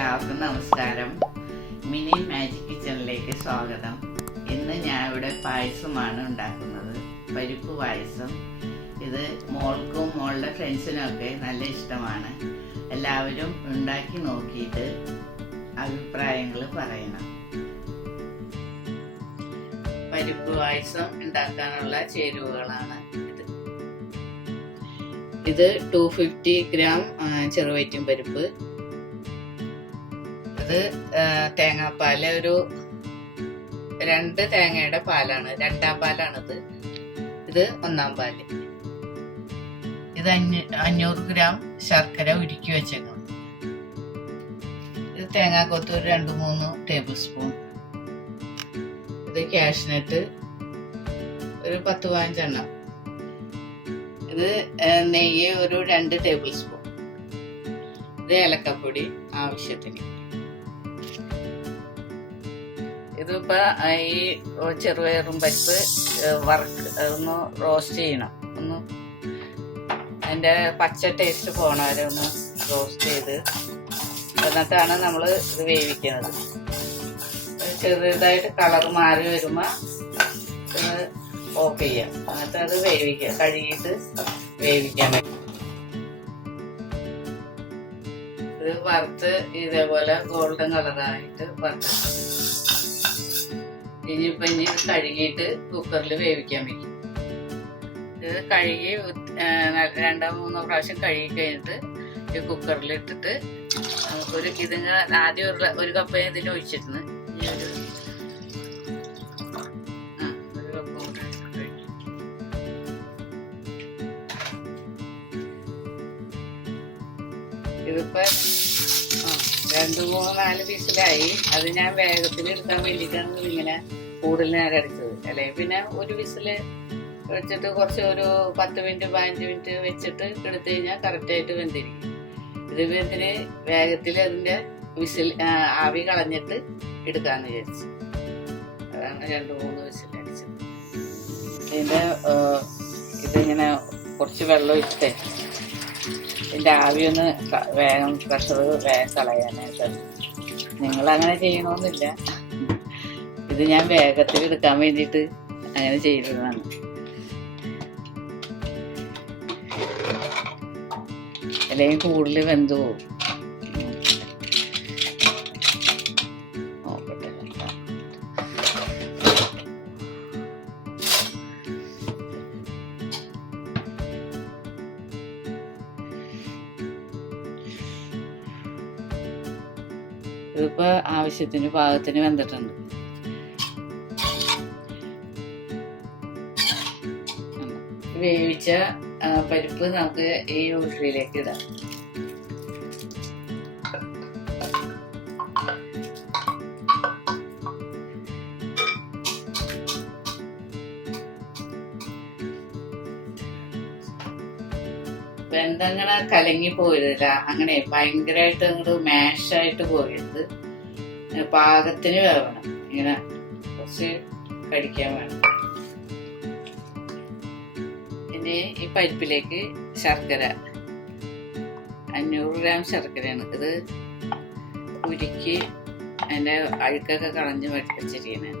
എല്ലാവർക്കും നമസ്കാരം. Mini magic കിച്ചണിലേക്ക് സ്വാഗതം. ഇന്ന് ഞാൻ ഇവിടെ പായസമാണ് ഉണ്ടാക്കുന്നത്, പരിപ്പ് പായസം. ഇത് മോൾക്കും മോളുടെ ഫ്രണ്ട്സിനൊക്കെ നല്ല ഇഷ്ടമാണ്. എല്ലാവരും ഉണ്ടാക്കി നോക്കിയിട്ട് അഭിപ്രായങ്ങൾ പറയണം. പരിപ്പ് പായസം ഉണ്ടാക്കാനുള്ള ചേരുവകളാണ് ഇത് 250 ഗ്രാം ചെറുവയറ്റും പരിപ്പ്, ഇത് തേങ്ങാപ്പാല്, ഒരു 2 തേങ്ങയുടെ പാലാണ്, 2ആം പാലാണിത്. ഇത് 1ആം പാല്. ഇത് 500 ഗ്രാം ശർക്കര ഉരുക്കി വെച്ചേക്കണം. ഇത് തേങ്ങാക്കൊത്ത് ഒരു 2-3 ടേബിൾ സ്പൂൺ. ഇത് കാഷ്നട്ട് ഒരു 10-15 എണ്ണം. ഇത് നെയ്യ് ഒരു 2 ടേബിൾ സ്പൂൺ. ഇത് ഏലക്കപ്പൊടി ആവശ്യത്തിന്. ഇതിപ്പോ ഈ ചെറുപയറും പരിപ്പ് ഒന്ന് റോസ്റ്റ് ചെയ്യണം. ഒന്ന് അതിന്റെ പച്ച ടേസ്റ്റ് പോണ വരെ ഒന്ന് റോസ്റ്റ് ചെയ്ത് എന്നിട്ടാണ് നമ്മൾ ഇത് വേവിക്കുന്നത്. ചെറുതായിട്ട് കളർ മാറി വരുമ്പോ ഓഫ് ചെയ്യാം. എന്നിട്ട് അത് വേവിക്കാം, കഴുകിയിട്ട് വേവിക്കാൻ പറ്റും. ഇത് വറുത്ത് ഇതേപോലെ ഗോൾഡൻ കളറായിട്ട് വറുത്ത് ഇനിയിപ്പോ കഴുകിയിട്ട് കുക്കറിൽ വേവിക്കാൻ വെക്കും. ഇത് കഴുകി 2-3 പ്രാവശ്യം കഴുകി കഴിഞ്ഞിട്ട് ഈ കുക്കറിൽ ഇട്ടിട്ട് ഇതിങ്ങനെ ആദ്യം ഒരു കപ്പ് ഇതിൽ ഒഴിച്ചിരുന്നു. ഇതിപ്പോ 2-3-4 പീസിലായി. അത് ഞാൻ വേഗത്തിൽ എടുക്കാൻ വേണ്ടിയിട്ടാണ് ഇങ്ങനെ കൂടുതൽ നേരം അടിച്ചത്. അല്ലെങ്കിൽ പിന്നെ ഒരു വിസില് വെച്ചിട്ട് കുറച്ച് ഒരു 10 മിനിറ്റ് 15 മിനിറ്റ് വെച്ചിട്ട് എടുത്തു കഴിഞ്ഞാൽ കറക്റ്റായിട്ട് വെന്തിരിക്കും. ഇത് വെന്തിന് വേഗത്തിൽ അതിന്റെ വിസിൽ ആവി കളഞ്ഞിട്ട് എടുക്കാന്ന് വിചാരിച്ചു. അതാണ് 2-3 വിസിൽ അടിച്ചത്. ഇതിന്റെ ഇതിങ്ങനെ കുറച്ച് വെള്ളം ഒഴിച്ചിട്ടേ ഇതിന്റെ ആവിയൊന്ന് വേഗം പ്രഷർ വേഗം കളയാനായിട്ടാണ്. നിങ്ങളങ്ങനെ ചെയ്യണമെന്നില്ല. ഇത് ഞാൻ വേഗത്തിൽ എടുക്കാൻ വേണ്ടിയിട്ട് അങ്ങനെ ചെയ്തതാണ്. അല്ലെങ്കിൽ കൂടുതൽ വെന്ത് പോകും. ഇതിപ്പോ ആവശ്യത്തിന് പാകത്തിന് വെന്തിട്ടുണ്ട്. വേവിച്ച പരിപ്പ് നമുക്ക് ഈ ഉരുളിയിലേക്ക് ഇടാം. വെന്തങ്ങനെ കലങ്ങി പോയതില്ല, അങ്ങനെ ഭയങ്കരമായിട്ട് അങ്ങോട്ട് മാഷായിട്ട് പോയത്. പാകത്തിന് വേവണം, ഇങ്ങനെ കുറച്ച് കടിക്കാൻ വേണം. ഇനി ഈ പരിപ്പിലേക്ക് ശർക്കര 500 ഗ്രാം ശർക്കരയാണ്. ഇത് ഉരുക്കി അതിന്റെ അഴുക്കൊക്കെ കളഞ്ഞ് വെച്ചിരിക്കണേ.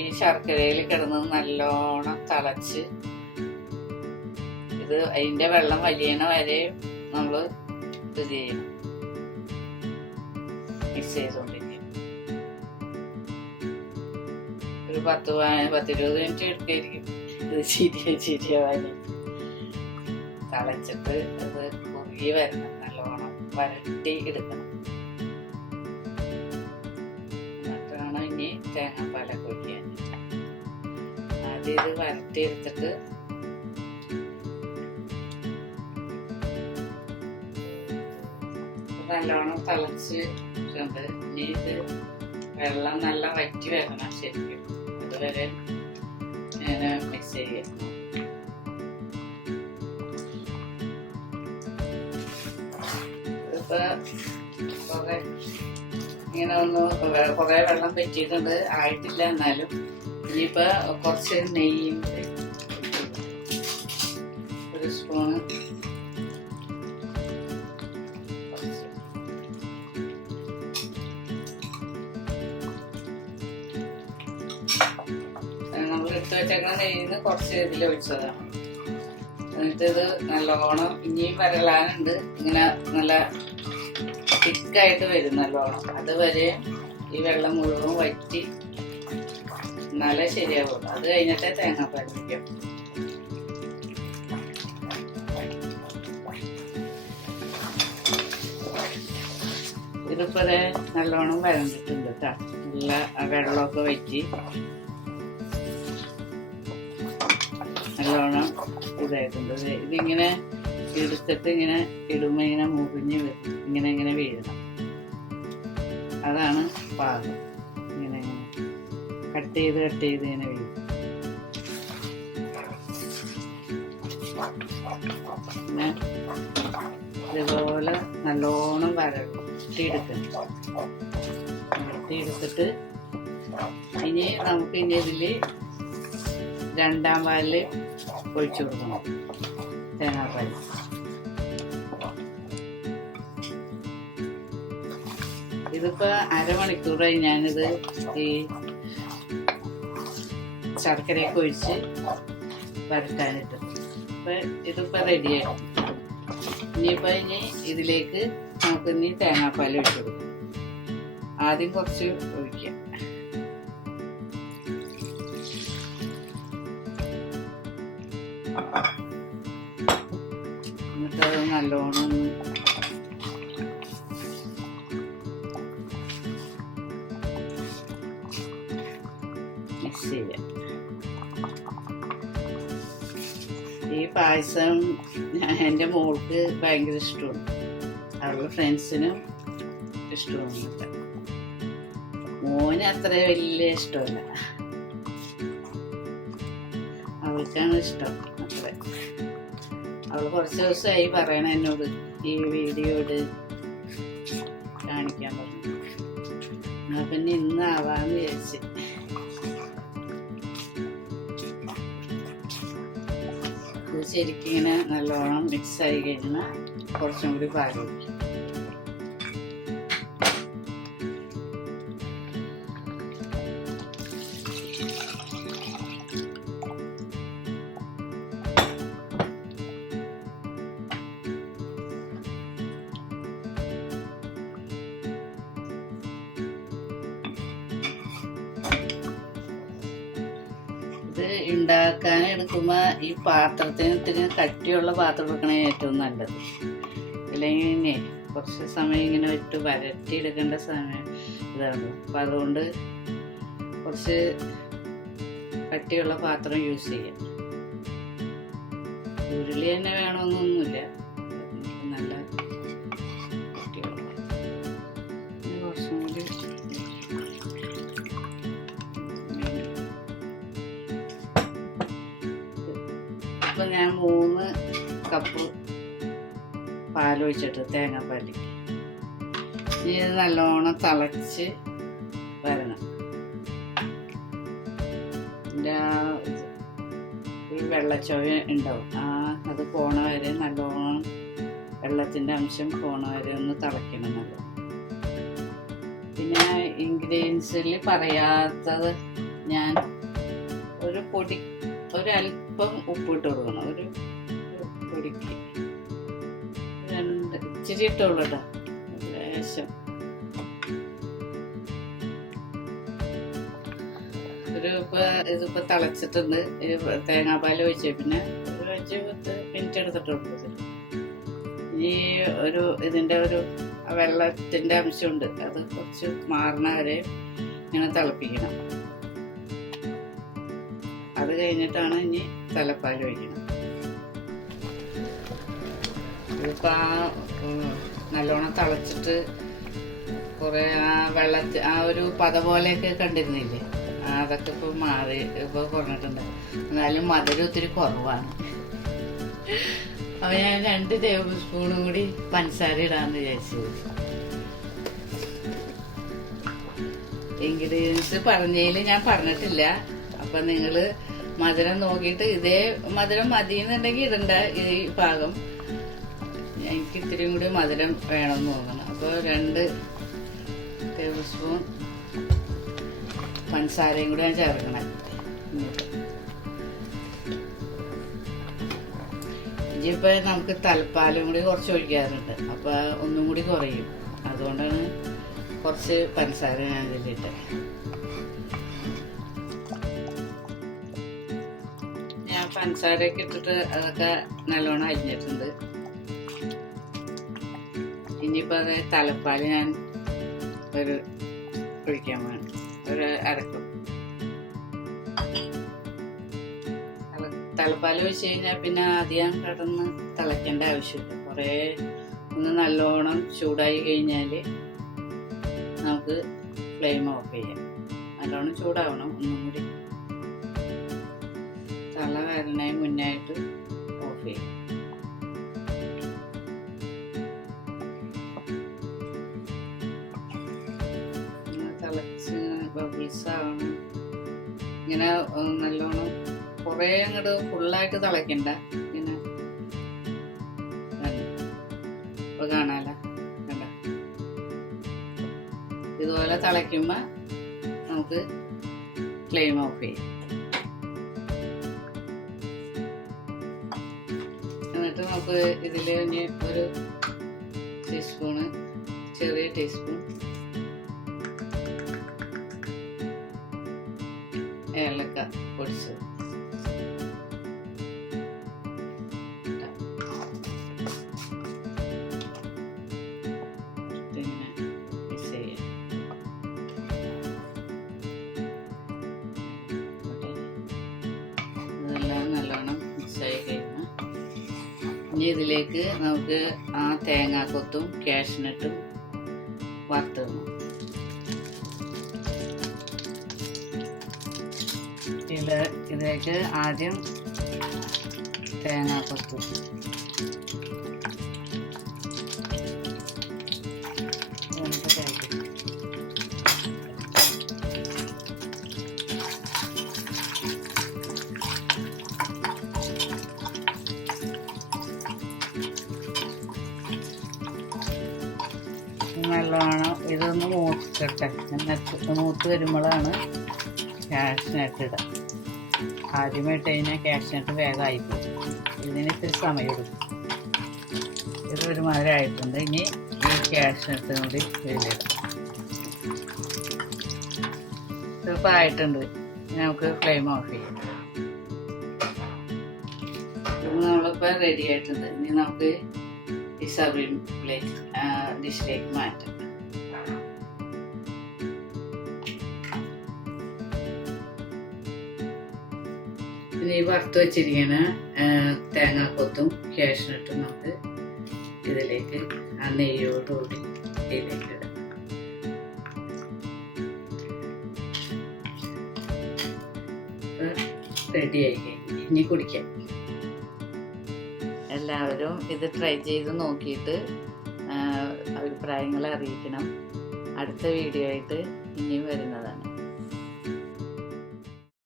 ഈ ശർക്കരയിൽ കിടന്ന് നല്ലോണം തിളച്ച് ഇത് അതിന്റെ വെള്ളം വലിയണ വരെ നമ്മള് ഇത് ചെയ്യണം, മിക്സ് ചെയ്തോണ്ടിരിക്കും. ഒരു 10-20 മിനിറ്റ് എടുക്കായിരിക്കും ഇത് ചിരിയാവാനായിട്ട്. തിളച്ചിട്ട് അത് കുറുകി വരണം, നല്ലോണം വരട്ടി എടുക്കണം. എന്നിട്ടാണ് ഇനി തേങ്ങാപ്പാലൊക്കെ ഒഴിക്കാൻ. ആദ്യം ഇത് വരട്ടി എടുത്തിട്ട് നല്ലോണം തിളച്ചിട്ടുണ്ട്. ഇനി ഇത് വെള്ളം നല്ല വറ്റി വരണം ശരിക്കും. അതുവരെ ഇങ്ങനെ മിക്സ് ചെയ്യണം. ഇതിപ്പോ ഇങ്ങനെ ഒന്ന് കുറെ വെള്ളം പറ്റിയിട്ടുണ്ട്, ആയിട്ടില്ല. എന്നാലും ഇനിയിപ്പോ കുറച്ച് നെയ്യും ഒരു സ്പൂണ് നമ്മൾ ഇട്ട് വെച്ചേക്കുന്ന നെയ്യിൽ കുറച്ച് ഇതിൽ ഒഴിച്ചതാണ്. എന്നിട്ട് ഇത് നല്ലോണം ഇനിയും വരളാനുണ്ട്. ഇങ്ങനെ നല്ല തിക്കായിട്ട് വരും നല്ലോണം. അതുവരെ ഈ വെള്ളം മുഴുവൻ വറ്റി എന്നാലേ ശരിയാവുള്ളൂ. അത് കഴിഞ്ഞിട്ടേ തേങ്ങാപ്പാൽ ഒഴിക്കും. ഇതിപ്പോ നല്ലോണം വരണ്ടിട്ടുണ്ട് കേട്ടോ. നല്ല വെള്ളമൊക്കെ വറ്റി നല്ലോണം ഇതായിട്ടുണ്ട്. ഇതിങ്ങനെ എടുത്തിട്ട് ഇങ്ങനെ ഇടുമ്പോ ഇങ്ങനെ മുറിഞ്ഞ് വരും, ഇങ്ങനെ വീഴണം. അതാണ് പാകം. ഇങ്ങനെ കട്ട് ചെയ്ത് ഇങ്ങനെ വീഴും. പിന്നെ ഇതുപോലെ നല്ലോണം വരട്ടിയെടുത്തിട്ട് ഇനി നമുക്ക് ഇനി ഇതില് രണ്ടാം പാലില് ഒഴിച്ചു കൊടുക്കണം തേങ്ങാപ്പാൽ. ഇതിപ്പോ അരമണിക്കൂറായി ഞാനിത് ഈ ശർക്കരയൊക്കെ ഒഴിച്ച് വരട്ടാനിട്ട്. അപ്പൊ ഇതിപ്പോ റെഡിയായി. ഇനി ഇതിലേക്ക് നമുക്ക് ഇനി തേങ്ങാപ്പാൽ ഒഴിച്ചു കൊടുക്കാം. ആദ്യം കുറച്ച് ഒഴിക്കാം. എന്നിട്ട് അത് നല്ലോണം മിക്സ് ചെയ്യാം. ഈ പായസം എൻ്റെ മോൾക്ക് ഭയങ്കര ഇഷ്ടമാണ്. അവളുടെ ഫ്രണ്ട്സിനും ഇഷ്ടമൊന്നുമില്ല. മോന് അത്ര വലിയ ഇഷ്ടമല്ല, അവൾക്കാണ് ഇഷ്ടം അത്ര. അവൾ കുറച്ച് ദിവസമായി പറയണ എന്നോട് ഈ വീഡിയോട് കാണിക്കാൻ പറഞ്ഞു. എന്നാ പിന്നെ ഇന്ന് ആവാന്ന് വിചാരിച്ച്. ശരിക്കും ഇങ്ങനെ നല്ലോണം മിക്സ് ആയി കഴിഞ്ഞാൽ കുറച്ചും കൂടി പാൽ ഒഴിക്കും. ഇത് ഉണ്ടാക്കാൻ എടുക്കുമ്പോ ഈ പാത്രത്തിന് ഇത്തിരി കട്ടിയുള്ള പാത്രം എടുക്കണേ ഏറ്റവും നല്ലത്. അല്ലെങ്കിൽ കുറച്ച് സമയം ഇങ്ങനെ ഇട്ട് വരട്ടി എടുക്കേണ്ട സമയം ഇതാണ്. അപ്പൊ അതുകൊണ്ട് കുറച്ച് കട്ടിയുള്ള പാത്രം യൂസ് ചെയ്യാം. ഉരുളി തന്നെ വേണമെന്നൊന്നുമില്ല, നല്ല കട്ടിയുള്ള കുറച്ചും കൂടി. ഇപ്പൊ ഞാൻ 3 കപ്പ് പാലൊഴിച്ചിട്ട് തേങ്ങാപ്പാല് ഇത് നല്ലോണം തിളച്ച് വരണം. ഇതിൻ്റെ ഒരു വെള്ളച്ചൊവ ഉണ്ടാവും, അത് പോണ വരെ നല്ലോണം വെള്ളത്തിൻ്റെ അംശം പോണ വരെ ഒന്ന് തിളയ്ക്കണം നല്ലോണം. പിന്നെ ഇൻഗ്രീഡിയൻസിൽ പറയാത്തത് ഞാൻ ഒരല്പം ഉപ്പിട്ട് കൊടുക്കണം. ഒരു പൊടിക്ക് ഇച്ചിരി ഇട്ടുള്ളൂ കേട്ടോ, ലേശം. ഇതിപ്പോ തിളച്ചിട്ടുണ്ട്. തേങ്ങാപ്പാൽ ഒഴിച്ച് പിന്നെ ഒരു 5-10 മിനിറ്റ് എടുത്തിട്ട് കൊടുക്കും. ഈ ഇതിന്റെ വെള്ളത്തിന്റെ അംശമുണ്ട്, അത് കുറച്ച് മാറണ വരെ ഇങ്ങനെ തിളപ്പിക്കണം. അത് കഴിഞ്ഞിട്ടാണ് ഇനി തലപ്പാൽ ഒഴിക്കണം. ഇതിപ്പോ നല്ലോണം തിളച്ചിട്ട് കുറെ ഒരു പത പോലെയൊക്കെ കണ്ടിരുന്നില്ലേ, അതൊക്കെ ഇപ്പൊ മാറി, ഇപ്പൊ കുറഞ്ഞിട്ടുണ്ട്. എന്നാലും മധുരം ഒത്തിരി കുറവാണ്. അപ്പൊ ഞാൻ 2 ടേബിൾ സ്പൂണും കൂടി പഞ്ചസാര ഇടാന്ന് വിചാരിച്ചത്. ഇൻഗ്രീഡിയൻസ് പറഞ്ഞതിൽ ഞാൻ പറഞ്ഞിട്ടില്ല. അപ്പം നിങ്ങൾ മധുരം നോക്കിയിട്ട് ഇതേ മധുരം മതിയെന്നുണ്ടെങ്കിൽ ഇടണ്ട ഈ പാകം. എനിക്ക് ഇത്തിരിയും കൂടി മധുരം വേണമെന്ന് തോന്നണം. അപ്പോൾ 2 ടേബിൾ സ്പൂൺ പഞ്ചസാരയും കൂടി ഞാൻ ചേർക്കണം. ഇനിയിപ്പോൾ നമുക്ക് തൽപ്പാലും കൂടി കുറച്ച് ഒഴിക്കാറുണ്ട്. അപ്പോൾ ഒന്നും കൂടി കുറയും. അതുകൊണ്ടാണ് കുറച്ച് പഞ്ചസാര ഞാൻ ഇതിലിട്ട്. ഞാൻ പഞ്ചസാരയൊക്കെ ഇട്ടിട്ട് അതൊക്കെ നല്ലോണം അരിഞ്ഞിട്ടുണ്ട്. ഇനിയിപ്പോൾ അത് തലപ്പാൽ ഞാൻ ഒഴിക്കാൻ വേണം. ഒരു അരക്കും തലപ്പാൽ ഒഴിച്ച് കഴിഞ്ഞാൽ പിന്നെ ആദ്യം കിടന്ന് തിളയ്ക്കേണ്ട ആവശ്യമില്ല. കുറേ ഒന്ന് നല്ലോണം ചൂടായി കഴിഞ്ഞാൽ നമുക്ക് ഫ്ലെയിം ഓഫ് ചെയ്യാം. നല്ലോണം ചൂടാവണം. ഒന്നും കൂടി തല വരണതിന് മുന്നായിട്ട് ഓഫ് ചെയ്യും. തിളച്ച് ബബിൾസ് ആവണം. ഇങ്ങനെ നല്ലോണം കുറേ അങ്ങോട്ട് ഫുള്ളായിട്ട് തിളയ്ക്കണ്ട. ഇങ്ങനെ ഇപ്പൊ കാണാലോ, കണ്ട ഇതുപോലെ തിളയ്ക്കുമ്പോ നമുക്ക് ഫ്ലെയിം ഓഫ് ചെയ്യും. എന്നിട്ട് നമുക്ക് ഇതിൽ ഒരു ടീസ്പൂണ്, ചെറിയ ടീസ്പൂൺ ഏലക്ക പൊടിച്ചത്, ഇനി ഇതിലേക്ക് നമുക്ക് ആ തേങ്ങാക്കൊത്തും കാഷ്നട്ടും വറുത്തിടണം. ഇതിലേക്ക് ആദ്യം തേങ്ങാക്കൊത്തും നല്ലോണം ഇതൊന്ന് മൂക്കട്ടെ. എന്നിട്ട് മൂത്ത് വരുമ്പോഴാണ് കാഷ്നട്ട് ഇടുക. ആദ്യമായിട്ട് കഴിഞ്ഞാൽ കാഷ്നട്ട് വേഗം ആയിപ്പോകും. ഇതിന് ഇത്തിരി സമയം എടുക്കും. ഇത് ഒരുമാതിരി ആയിട്ടുണ്ട്. ഇനി ഈ കാഷ്നട്ട് കൂടി ഇതിലിടാം. ഇതിപ്പോൾ ആയിട്ടുണ്ട്. നമുക്ക് ഫ്ലെയിം ഓഫ് ചെയ്യാം. ഇത് നമ്മളിപ്പോൾ റെഡി ആയിട്ടുണ്ട്. ഇനി നമുക്ക് ഈ സർവിങ് പ്ലേറ്റ് ഡിഷിലേക്ക് മാറ്റാം. ഇനി വറുത്ത് വെച്ചിരിക്കുന്ന തേങ്ങാക്കൊത്തും കാഷ്നട്ടും നമുക്ക് ഇതിലേക്ക് ആ നെയ്യോടുകൂടി ഇതിലേക്ക് ഇടാം. റെഡിയായി കഴിഞ്ഞു. ഇനി കുടിക്കാം. എല്ലാവരും ഇത് ട്രൈ ചെയ്ത് നോക്കിയിട്ട് അഭിപ്രായങ്ങൾ അറിയിക്കണം. അടുത്ത വീഡിയോ ആയിട്ട് ഇനിയും വരുന്നതാണ്.